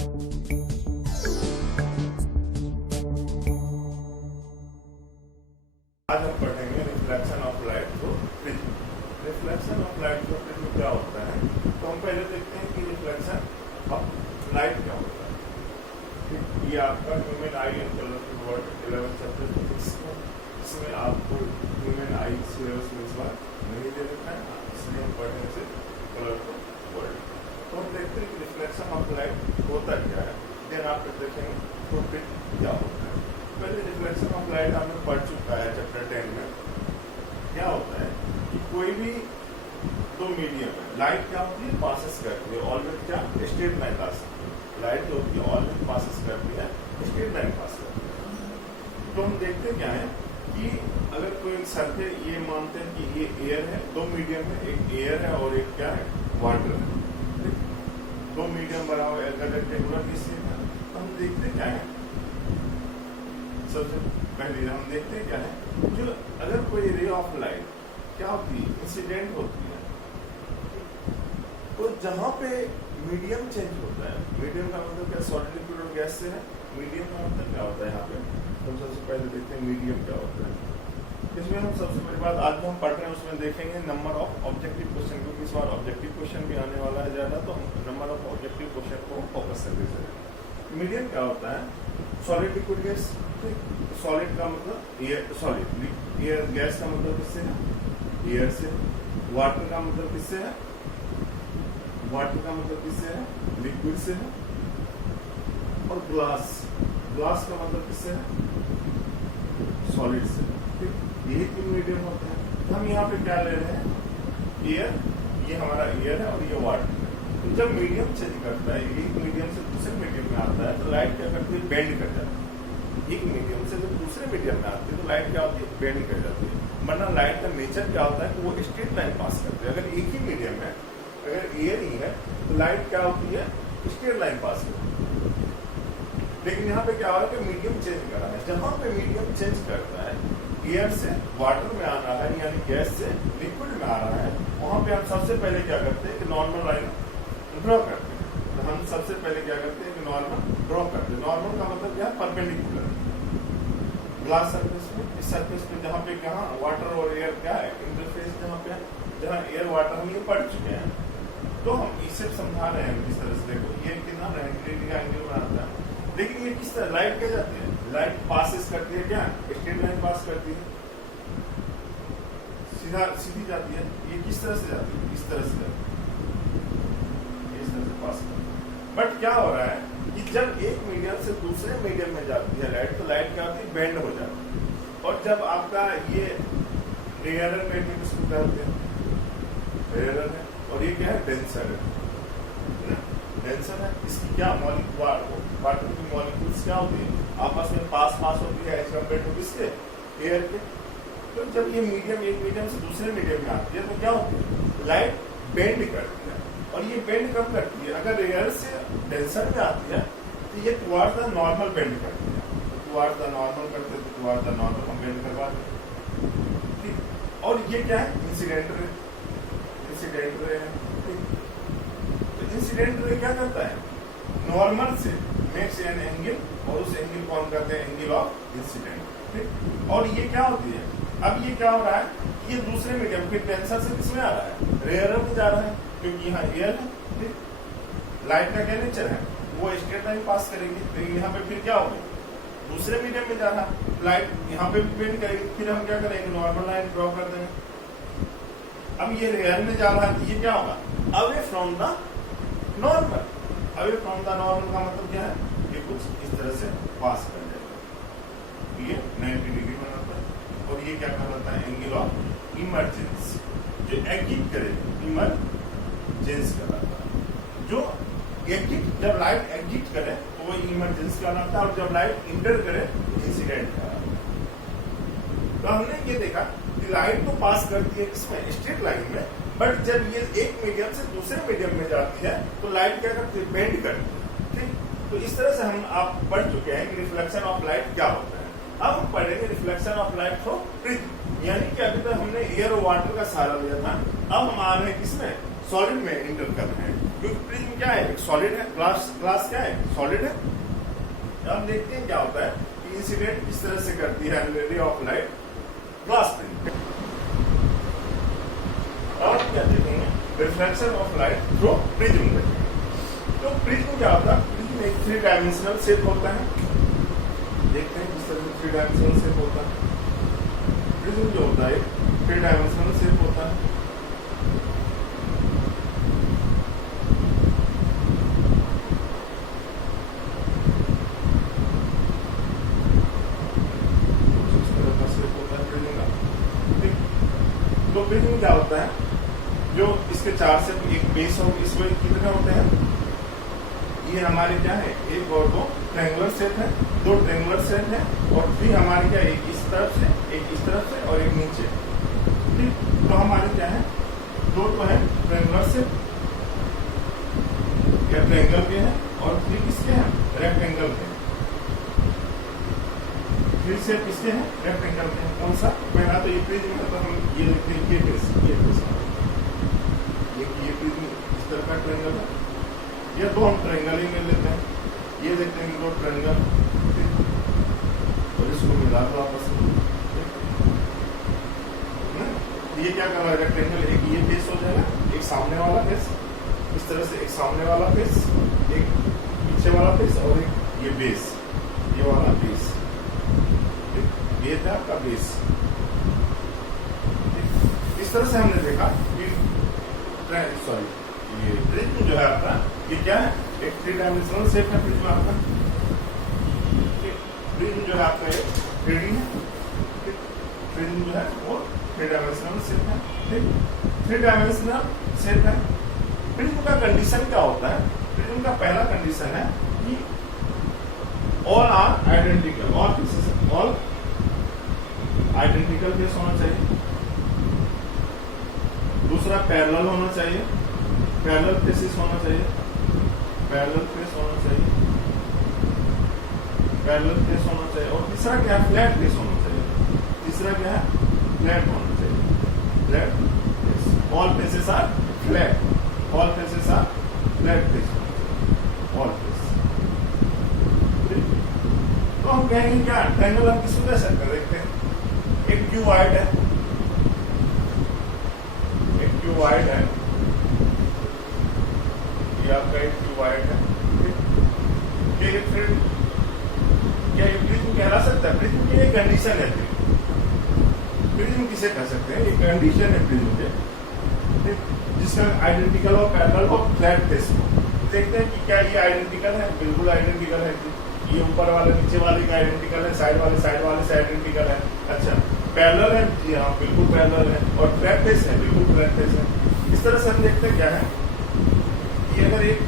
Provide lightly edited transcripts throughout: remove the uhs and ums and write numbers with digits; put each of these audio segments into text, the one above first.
आज हम पढ़ेंगे reflection of light through prism. Reflection of light through prism क्या होता है, तो हम पहले देखते हैं कि रिफ्लेक्शन ऑफ लाइट क्या होता है। ये आपका human I and colourful world 11 chapter physics में, इसमें आपको ह्यूमन आई सिलेबस में इस बार नहीं दे रखा है, इसलिए हम पढ़ने से कलरफुल वर्ल्ड। तो हम देखते हैं कि रिफ्लेक्शन ऑफ लाइट होता क्या है, देन आप फिर देखेंगे तो प्रिज्म क्या होता है। पहले रिफ्लेक्शन ऑफ लाइट आपने पढ़ चुका है चैप्टर 10 में। क्या होता है कि कोई भी दो मीडियम है, लाइट क्या होती है, पासेस करती है ऑलवेज क्या, स्ट्रेट लाइन पास। लाइट जो होती है ऑलवेज पासेस करती है, स्ट्रेट लाइन पास करती है। तो हम देखते क्या है कि अगर कोई सरफेस, ये मानते हैं कि ये एयर है, दो मीडियम है, एक एयर है और एक क्या है, वाटर है। दो मीडियम बना हुआ है रेक्टेंगुलर किसी है, तो हम देखते क्या है, सबसे पहले हम देखते हैं क्या है, जो अगर कोई रे ऑफ लाइट क्या होती है, इंसिडेंट होती है, तो जहां पे मीडियम चेंज होता है, मीडियम का मतलब क्या, सॉलिड लिक्विड और गैस से है, मीडियम का मतलब क्या होता है, यहाँ पे हम सबसे पहले देखते हैं मीडियम क्या होता है। इसमें हम सबसे पहली बात आज जो हम पढ़ रहे हैं उसमें देखेंगे नंबर ऑफ ऑब्जेक्टिव क्वेश्चन, क्योंकि इस बार ऑब्जेक्टिव क्वेश्चन भी आने वाला है ज्यादा, तो हम नंबर ऑफ ऑब्जेक्टिव क्वेश्चन को फोकस करते हैं। मीडियम क्या होता है, सॉलिड लिक्विड गैस। सॉलिड का मतलब एयर, सॉलिड एयर, गैस का मतलब किससे है, एयर से। वाटर का मतलब किससे है, वाटर का मतलब किससे है, लिक्विड से है। और ग्लास, ग्लास का मतलब किससे है, सॉलिड से। ठीक, यही तीन मीडियम होते हैं। तो हम यहाँ पे क्या ले रहे हैं, एयर, ये हमारा एयर है और ये वाटर है। तो जब मीडियम चेंज करता है, एक मीडियम से दूसरे मीडियम में आता है, तो लाइट क्या करती है, बेंड कर जाती है। एक मीडियम से जब दूसरे मीडियम में आती है तो लाइट क्या होती है, बेंड कर जाती है। वरना लाइट का नेचर क्या होता है कि वो स्ट्रेट लाइन पास करती है। अगर एक ही मीडियम है, अगर एयर ही है, तो लाइट क्या होती है, स्ट्रेट लाइन पास करती है। लेकिन यहाँ पे क्या हो रहा है कि मीडियम चेंज कर रहा है। जहां पे मीडियम चेंज करता है, एयर से वाटर में आ रहा है, यानी गैस से लिक्विड में आ रहा है, वहां पे हम सबसे पहले क्या करते हैं कि नॉर्मल लाइन ड्रॉ करते हैं। तो हम सबसे पहले क्या करते हैं कि नॉर्मल ड्रॉ करते हैं। नॉर्मल का मतलब क्या है, परपेंडिकुलर। ग्लास सरफेस में, इस सरफेस पे जहाँ पे कहाँ वाटर और एयर क्या है, इंटरफेस जहाँ पे, जहाँ एयर वाटर हम ये पढ़ चुके हैं, तो हम इसे समझा रहे हैं किस तरह से। देखो ये कितना 90 डिग्री का एंगल बनाता है, लेकिन ये किस तरह लाइट क्या जाती है, लाइट पासिस करती है, क्या स्ट्रेट लाइन पास करती है, सीधा सीधी जाती है। ये किस तरह से जाती है, इस तरह से जाती है, इस तरह से पास करती है। बट क्या हो रहा है कि जब एक मीडियम से दूसरे मीडियम में जाती है लाइट, तो लाइट क्या होती है, बेंड हो जाती है। और जब आपका ये रेयरर मेटेरियल इसको कहते हैं, रेयरर है, और ये क्या है, डेंसर है। डेंसर है, इसकी क्या मॉलिक्यूल, वाटर की मॉलिक्यूल्स क्या होती है, आपस में पास होती है एज कम्पेयर टू किसके, एयर के। तो जब ये मीडियम एक मीडियम से दूसरे मीडियम में आती है, तो क्या होती है, लाइट बेंड करती है। और ये बेंड कब करती है, अगर एयर से डेंसर में आती है, तो ये टुवार्ड द नॉर्मल बेंड करती है। तो टुवार्ड द नॉर्मल करते हैं, तो टुवार्ड द नॉर्मल हम बेंड करवा दें। ठीक, और ये क्या है, इंसिडेंट रे, इंसिडेंट रे है। तो इंसिडेंट रे क्या करता है, नॉर्मल से मेक्स एन एंगल, और उस एंगल को हम कहते हैं एंगल ऑफ इंसिडेंट। ठीक, और ये क्या होती है, अब ये क्या हो रहा है, ये दूसरे मीडियम फिर डेंसर से किसमें आ रहा है, रेयरर में जा रहा है, क्योंकि यहाँ एयर है। ठीक, लाइट का क्या नेचर है, वो स्ट्रेट लाइन पास करेगी, लेकिन यहाँ पे फिर क्या होगा, दूसरे मीडियम में जा रहा है, लाइट यहाँ पे भी बेंड करेगी, फिर हम क्या करेंगे, नॉर्मल लाइन ड्रॉ कर देंगे। अब ये रेयर में जा रहा है, तो ये क्या होगा, away from the normal. Away from the normal का मतलब क्या है, ये कुछ इस तरह से पास कर जाएगा, ये 90 डिग्री बनाता है। और ये क्या कहलाता है, एंगल ऑफ इमरजेंस, जो एग्जिट करे, इमरजेंस कहलाता है। जो एग्जिट, जब लाइट एग्जिट करे तो वो इमरजेंस कहलाता है, और जब लाइट इंटर करे तो इंसिडेंट कहलाता है। तो हमने ये देखा कि लाइट तो पास करती है किसमें, स्ट्रेट लाइन में, बट जब ये एक मीडियम से दूसरे मीडियम में जाती है, तो लाइट क्या करती है, बेंड करती है। ठीक, तो इस तरह से हम आप पढ़ चुके हैं कि रिफ्लेक्शन ऑफ लाइट क्या होता है। अब हम पढ़ेंगे reflection of light through prism, यानी कि अभी तक हमने एयर और वाटर का सहारा लिया था, अब हम आ रहे हैं किसमें, सॉलिड में इंटर कर रहे हैं। क्योंकि प्रिज्म क्या है, एक सॉलिड है, ग्लास क्या है, सॉलिड है। अब देखते हैं क्या होता है कि इंसिडेंट किस तरह से करती है रे ऑफ लाइट ग्लास प्रिज्म। और क्या देखेंगे, reflection of light through prism देखेंगे। तो प्रिज्म क्या होता है, प्रिज्म एक 3 डायमेंशनल शेप होता है। देखते हैं किस तरह से 3 डायमेंशनल शेप होता है। प्रिज्म जो होता है 3 डायमेंशनल शेप होता है। तो प्रिज्म क्या होता है, जो इसके 4 से एक बेस हो, इसमें कितने होते हैं, ये हमारे क्या है, 1 और 2 ट्रायंगुलर शेप है, 2 ट्रायंगुलर शेप है, और 3 हमारे क्या, एक इस तरफ से, एक इस तरफ से और एक नीचे। ठीक, तो हमारे क्या है, 2 तो है ट्रायंगुलर शेप या ट्रायंगल के हैं, और 3 किसके हैं, रेक्टेंगल के। 3 शेप किसके हैं, रेक्टेंगल के हैं। कौन सा, पहला तो ये प्रिज्म है, तो हम ये लिखते हैं, ये प्रिज्म इस तरह का ट्रायंगल है, ये 2 हम ट्रायंगल ही ले लेते हैं। ये देखते हैं 2 ट्रायंगल, और इसको मिला दो आपस में। ये क्या कर रहा है, रेक्टेंगल, एक ये फेस हो जाएगा, एक सामने वाला फेस, इस तरह से एक सामने वाला फेस, एक पीछे वाला फेस, और एक ये बेस, ये वाला बेस, ये था आपका बेस। इस तरह से हमने देखा कि ये प्रिज्म जो है आपका, ये क्या है, एक 3 डायमेंशनल शेप है प्रिज्म आपका। प्रिज्म जो है आपका एक 3D है। प्रिज्म जो है वो 3 डायमेंशनल शेप है। ठीक, 3 डायमेंशनल शेप है। प्रिज्म का कंडीशन क्या होता है, प्रिज्म का पहला कंडीशन है कि all are identical, all identical face होना चाहिए। दूसरा पैरेलल होना चाहिए, पैरेलल फेसेस होना चाहिए, पैरेलल फेस होना चाहिए, पैरेलल फेस होना चाहिए। और तीसरा क्या है, फ्लैट फेस होना चाहिए। तीसरा क्या है, फ्लैट होना चाहिए, flat face. All faces are flat, all faces are flat face होना चाहिए, ऑल फेस। तो हम कहेंगे क्या, ट्रायंगल हम किसको कह सकते हैं, देखते हैं। एक क्यूबॉइड है, एक क्यूबॉइड है, ये आपका एक क्यूबॉइड है। क्या ये प्रिज्म कहला सकता है, प्रिज्म की एक कंडीशन है। प्रिज्म किसे कह सकते हैं, ये कंडीशन है प्रिज्म के, जिसका आइडेंटिकल और पैरेलल और फ्लैट फेस को। देखते हैं कि क्या ये आइडेंटिकल है, बिल्कुल आइडेंटिकल है। ये ऊपर वाले नीचे वाले का आइडेंटिकल है, साइड वाले से आइडेंटिकल है। अच्छा, पैरेलल है, जी हाँ बिल्कुल पैरेलल है, और फ्लैट फेस है, बिल्कुल फ्लैट फेस है। इस तरह से हम देखते हैं क्या है, ये अगर एक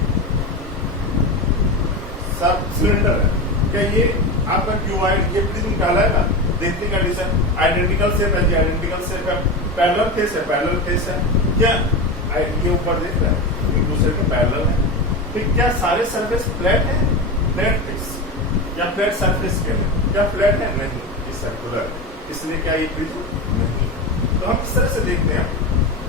सिलेंडर है, क्या ये आपका क्यूबॉइड, ये प्रिज्म कहलाएगा। देखते कंडीशन, आइडेंटिकल शेप है, आइडेंटिकल शेप है, पैरेलल फेस है, पैरेलल फेस है। क्या ये ऊपर देख रहा है, एक दूसरे के पैरेलल है। फिर क्या सारे सरफेस फ्लैट है, फ्लैट फेस या फ्लैट सरफेस के हैं, क्या फ्लैट है, नहीं, ये सर्कुलर, इसलिए क्या ये प्रिज्म नहीं। तो हम इस तरह से देखते हैं,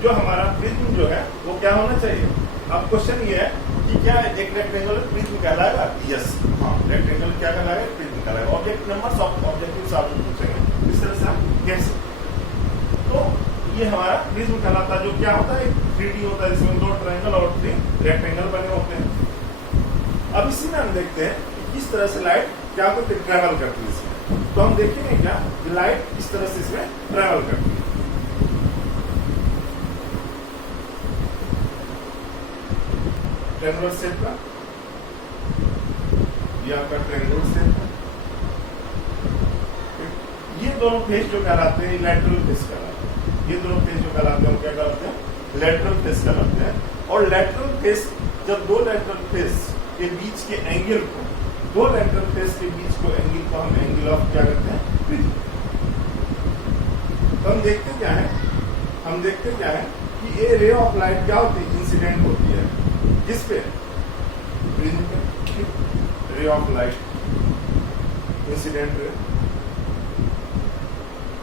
जो हमारा प्रिज्म जो है वो क्या होना चाहिए। अब क्वेश्चन ये है कि क्या एक रेक्टेंगुलर प्रिज्म कहलाएगा, यस, हाँ, रेक्टेंगुलर क्या कहलाएगा, प्रिज्म कहलाएगा। ऑब्जेक्ट नंबर ऑब्जेक्टिव आपको पूछेंगे, इस तरह से आप कैसे। तो ये हमारा प्रिज्म कहलाता है, जो क्या होता है, 3D होता है, जिसमें 2 ट्रायंगल और 3 रेक्टेंगल बने होते हैं। अब इसी में हम देखते हैं कि किस तरह से लाइट क्या करती है, ट्रेवल करती है इसमें। तो हम देखेंगे क्या, लाइट किस तरह से इसमें ट्रेवल करती है। ट्रायंगुलर शेप का, ये आपका ट्रायंगुलर शेप है। ये दोनों फेस जो कहलाते हैं, लैटरल फेस कहलाते हैं। ये दोनों फेस जो कहलाते हैं, क्या कहलाते हैं, लैटरल फेस कहलाते हैं। और लैटरल फेस, जब 2 लैटरल फेस के बीच के एंगल को, 2 लैटरल फेस के बीच को एंगल को हम एंगल ऑफ क्या करते हैं, प्रिज्म। तो हम देखते क्या है, हम देखते क्या है कि ये रे ऑफ लाइट क्या होती है, इंसिडेंट होती है, किस पे, प्रिज्म पे। रे ऑफ लाइट, इंसिडेंट रे,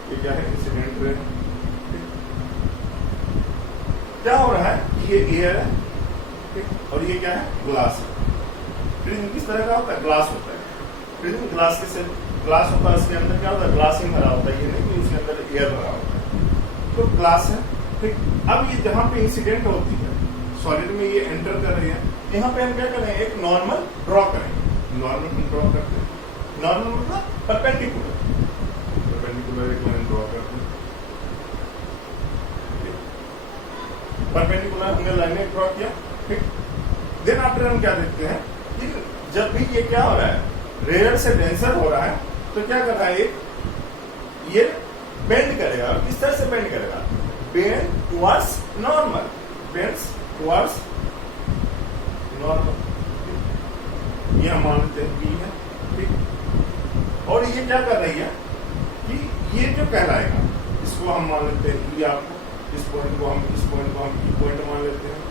ये क्या है, इंसिडेंट रे। क्या हो रहा है कि ये एयर है, ठीक। और ये क्या है, ग्लास है। प्रिज्म किस तरह का होता है, ग्लास होता है। प्रिज्म ग्लास के से ग्लास होता है, उसके अंदर क्या होता है, ग्लास ही भरा होता है, ये नहीं कि उसके अंदर एयर भरा होता है। तो ग्लास है, ठीक। अब ये जहाँ पे इंसिडेंट होती है सॉलिड में, ये एंटर कर रही है, यहाँ पे हम क्या करें, एक नॉर्मल ड्रॉ करेंगे। नॉर्मल हम ड्रॉ करते हैं, नॉर्मल मतलब परपेंडिकुलर, परपेंडिकुलर एक लाइन ड्रॉ करते हैं। परपेंडिकुलर हमने लाइन ड्रॉ किया, ठीक। देन आफ्टर हम क्या देखते हैं कि जब भी ये क्या हो रहा है, रेयर से डेंसर हो रहा है, तो क्या कर रहा है, ये बेंड करेगा। और किस तरह से बेंड करेगा, bend towards normal, bends towards normal. ये हम मानते हैं बी है, ठीक। और ये क्या कर रही है कि ये जो कहलाएगा, इसको हम मान लेते हैं ई, आपको इस पॉइंट को हम ई पॉइंट मान लेते हैं,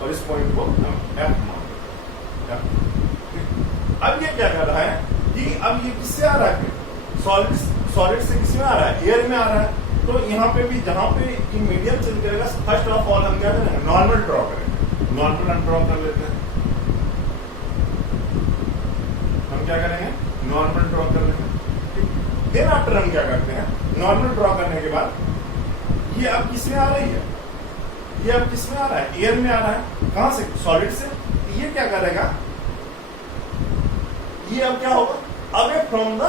और इस पॉइंट को हम एफ मान लेते हैं। अब ये क्या कर रहा है कि अब ये किससे आ रहा है, सॉलिड से किसमें आ रहा है, एयर में आ रहा है। तो यहाँ पे भी जहां पे ये मीडियम चेंज करेगा, फर्स्ट ऑफ ऑल हम क्या करेंगे, नॉर्मल ड्रॉ करेंगे। नॉर्मल हम ड्रॉ कर लेते हैं, हम क्या करेंगे, नॉर्मल ड्रॉ कर लेंगे। देन आफ्टर हम क्या करते हैं, नॉर्मल ड्रॉ करने के बाद ये अब किसमें आ रही है, ये अब किसमें आ रहा है, एयर में आ रहा है। कहां से, सॉलिड से। ये क्या करेगा, ये अब क्या होगा, अवे फ्रॉम द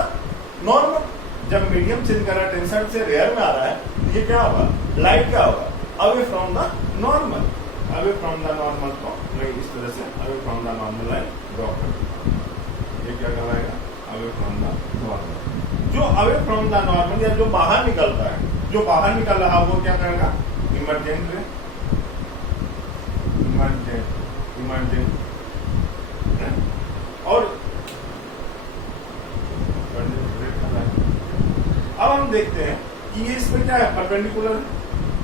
नॉर्मल। जब मीडियम चेंज कर रहा है, टेंसर से रेयर में आ रहा है, ये क्या होगा, लाइट क्या होगा, away from the normal. Away from the normal को मैं इस तरह से away from the normal line draw कर दूंगा। ये क्या कहलाएगा, अवे फ्रॉम द नॉर्मल। जो अवे फ्रॉम द नॉर्मल या जो बाहर निकलता है, जो बाहर निकल रहा है, वो क्या करेगा, इमरजेंट रे, इमरजेंट। और अब हम देखते हैं कि ये इस पे क्या है, परपेंडिकुलर,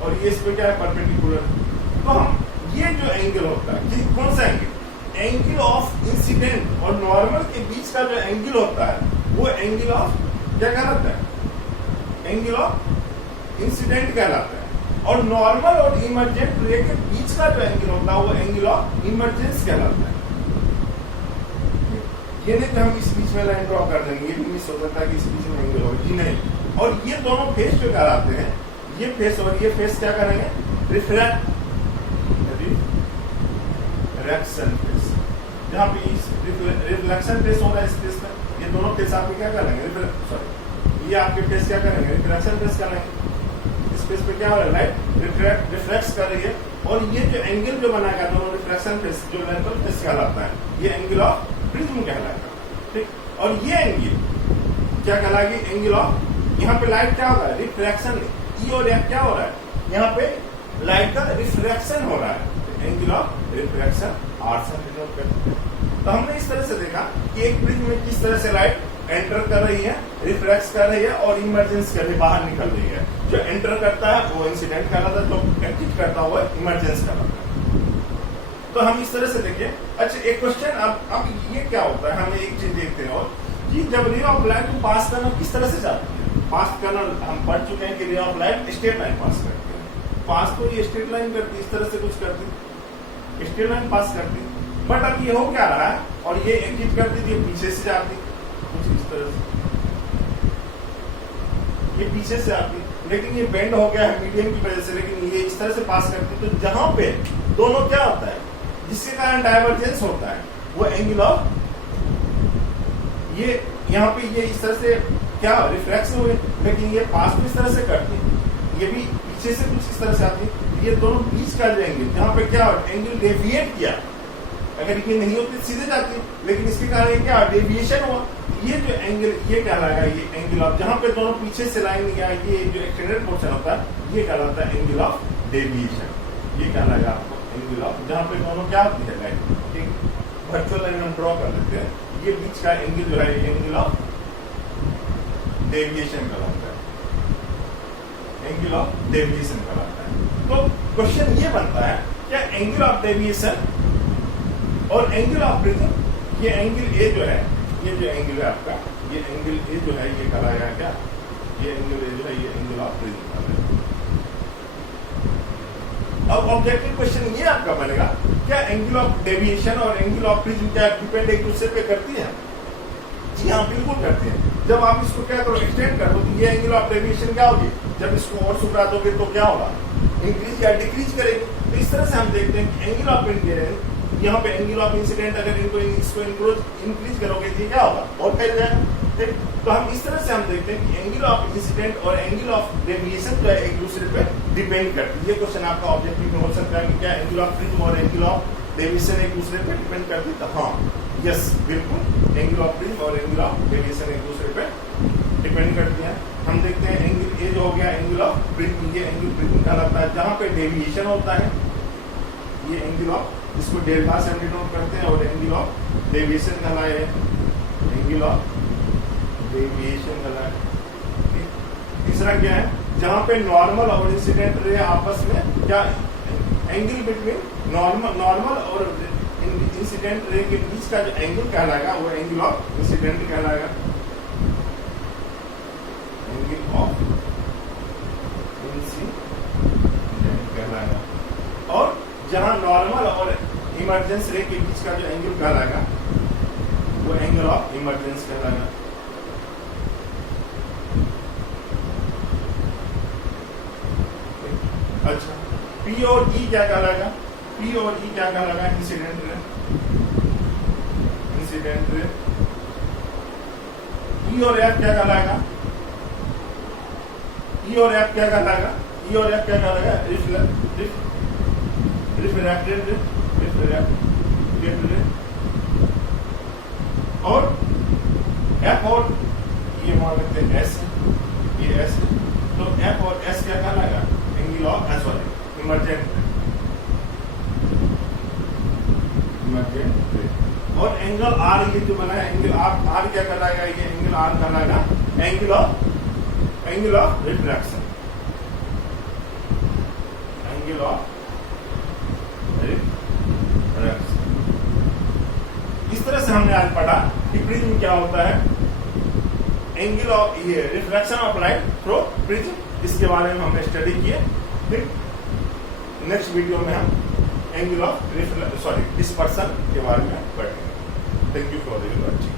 और ये इस पे क्या है, परपेंडिकुलर। तो हम ये जो एंगल होता है, कि कौन सा एंगल, एंगल ऑफ इंसिडेंट और नॉर्मल के बीच का जो एंगल होता है, वो एंगल ऑफ क्या कहलाता है, एंगल ऑफ इंसिडेंट कहलाता है। और नॉर्मल और इमरजेंट रे के बीच का जो एंगल होता है, वो एंगल ऑफ इमरजेंस कहलाता है। ये नहीं कि हम इस बीच में लाइन ड्रॉ कर देंगे, ये भी मिस हो सकता है कि इस बीच में एंगल हो, जी नहीं। और ये दोनों फेस जो कहलाते हैं, ये फेस और ये फेस क्या करेंगे, रिफ्लेक्शन फेस। जहाँ पे रिफ्लेक्शन फेस हो रहा है इस फेस में, ये दोनों फेस आपके क्या करेंगे, सॉरी ये आपके फेस क्या करेंगे, रिफ्लेक्शन फेस करेंगे। इस फेस पे क्या हो रहा है, लाइट रिफ्लेक्ट कर रही है। और ये जो एंगल जो बनाएगा दोनों रिफ्लेक्शन फेस, जो लेंथल फेस कहलाता है, ये एंगल ऑफ प्रिज्म कहलाएगा, ठीक। और ये एंगल क्या कहलाएगी, एंगल ऑफ, यहाँ पे लाइट क्या हो रहा है, रिफ्रैक्शन, ई और एफ क्या हो रहा है, यहाँ पे लाइट का रिफ्रैक्शन हो रहा है, एंगल ऑफ रिफ्रैक्शन आर से डिनोट करते हैं। तो हमने इस तरह से देखा कि एक प्रिज्म में किस तरह से लाइट एंटर कर रही है, रिफ्रैक्ट कर रही है और इमरजेंस कर रही है, बाहर निकल रही है। जो एंटर करता है वो इंसिडेंट कहलाता है, जो एग्जिट करता हुआ इमरजेंस कहलाता है। तो हम इस तरह से देखिए। अच्छा, एक क्वेश्चन, अब ये क्या होता है, हम एक चीज देखते हैं, और कि जब रे ऑफ लाइट को पास करना किस तरह से जाती है, पास करना हम पढ़ चुके हैं कि ray of light straight line pass करती है। पास तो ये स्ट्रेट लाइन करती है, इस तरह से कुछ करती, स्ट्रेट लाइन पास करती। बट अब ये हो क्या रहा है, और ये एग्जिट करती थी, पीछे से जाती कुछ इस तरह से, ये पीछे से आती, लेकिन ये बेंड हो गया है मीडियम की वजह से, लेकिन ये इस तरह से पास करती। तो जहां पे दोनों क्या होता है, जिसके कारण डाइवर्जेंस होता है, वो एंगल ऑफ, ये यहाँ पे ये इस तरह से क्या रिफ्लेक्शन हुए, लेकिन ये पास भी इस तरह से करती, ये भी पीछे से कुछ इस तरह से आती। ये दोनों बीच का जो एंगल, जहाँ पे क्या एंगल डेविएट किया, अगर ये नहीं होती सीधे जाती, लेकिन इसके कारण ये क्या डेविएशन हुआ। ये जो एंगल, ये कहलाएगा ये एंगल ऑफ, जहाँ पे दोनों पीछे से लाइन या ये जो एक्सटेंडेड पोर्शन होता है, ये कहलाता है एंगल ऑफ डेविएशन। ये कहलाएगा आपको एंगल ऑफ, जहाँ पे दोनों क्या होती है लाइन, एक वर्चुअल लाइन हम ड्रॉ कर लेते हैं, ये बीच का एंगल जो है एंगल ऑफ डेविएशन कहलाता है, एंगल ऑफ डेविएशन कहलाता है। तो क्वेश्चन ये बनता है, क्या एंगल ऑफ डेविएशन और एंगल ऑफ प्रिज्म, ये एंगल ए जो है, ये जो एंगल है आपका, ये एंगल ए जो है ये कहलाएगा क्या, ये एंगल ए जो है ये एंगल ऑफ प्रिज्म कहलाएगा। अब ऑब्जेक्टिव क्वेश्चन ये आपका बनेगा, क्या एंगल ऑफ डेविएशन और एंगल ऑफ प्रिज्म क्या डिपेंड एक दूसरे पे करती है? जी हाँ, बिल्कुल करते हैं। जब आप इसको क्या करो, एक्सटेंड कर दो, तो ये एंगल ऑफ डेविएशन क्या होगी, जब इसको और सुधरा दोगे तो क्या होगा, इंक्रीज या डिक्रीज करेगी। तो इस तरह से हम देखते हैं कि एंगल ऑफ इंसिडेंट, यहाँ पे एंगल ऑफ इंसिडेंट अगर इसको इंक्रीज करोगे तो क्या होगा, और फैल जाएगा। ठीक, तो हम इस तरह से हम देखते हैं कि एंगल ऑफ इंसिडेंट और एंगल ऑफ डेविएशन जो है एक दूसरे पे डिपेंड करती है। ये क्वेश्चन आपका ऑब्जेक्टिव में हो सकता है कि क्या एंगल ऑफ प्रिज्म और एंगल ऑफ डेविएशन एक दूसरे पे डिपेंड करती है? तो हाँ, यस, बिल्कुल, एंगल ऑफ प्रिज्म और एंगल ऑफ डेविएशन एक दूसरे पे डिपेंड करती है। हम देखते हैं एंगल, ये जो हो गया एंगल ऑफ प्रिज्म, ये एंगल प्रिज्म कहलाता है जहाँ पे डेविएशन होता है। ये एंगल ऑफ, इसको डेल्टा से हम डिनोट करते हैं, और एंगल ऑफ डेविएशन कहलाए, एंगल ऑफ डेविएशन कहलाए। तीसरा क्या है, जहाँ पे नॉर्मल और इंसिडेंट रे आपस में क्या, एंगल बिटवीन नॉर्मल और इंसिडेंट रे के बीच का जो एंगल कहलाएगा वो एंगल ऑफ इंसिडेंट कहलाएगा, एंगल ऑफ इंसिडेंट कहलाएगा। और जहां नॉर्मल और इमरजेंस रे के बीच का जो एंगल कहलाएगा वो एंगल ऑफ इमरजेंस कहलाएगा। अच्छा, पी और ई क्या कहलाएगा, पी और ई क्या कहलाएगा, इंसिडेंट रे, इंसिडेंट रे। ई और एफ क्या कहलाएगा, ई और एफ क्या कहलाएगा, ई और एफ क्या कहलाएगा, रिफ्रैक्टेड रे, रिफ्रैक्टेड रे। और एफ और ये मान लेते हैं एस, ये एस, तो एफ और एस क्या कहलाएगा, angle of, sorry, emergent ray. और एंगल आर, ये जो बना है एंगल आर, आर क्या कहलाएगा, ये एंगल आर कहलाएगा angle of refraction, angle of refraction. इस तरह से हमने आज पढ़ा कि प्रिज्म क्या होता है, एंगल ऑफ, ये refraction of light through prism, इसके बारे में हमने स्टडी किया। फिर नेक्स्ट वीडियो में हम एंगल ऑफ डिस्पर्सन के बारे में पढ़ेंगे। Thank you for the watching.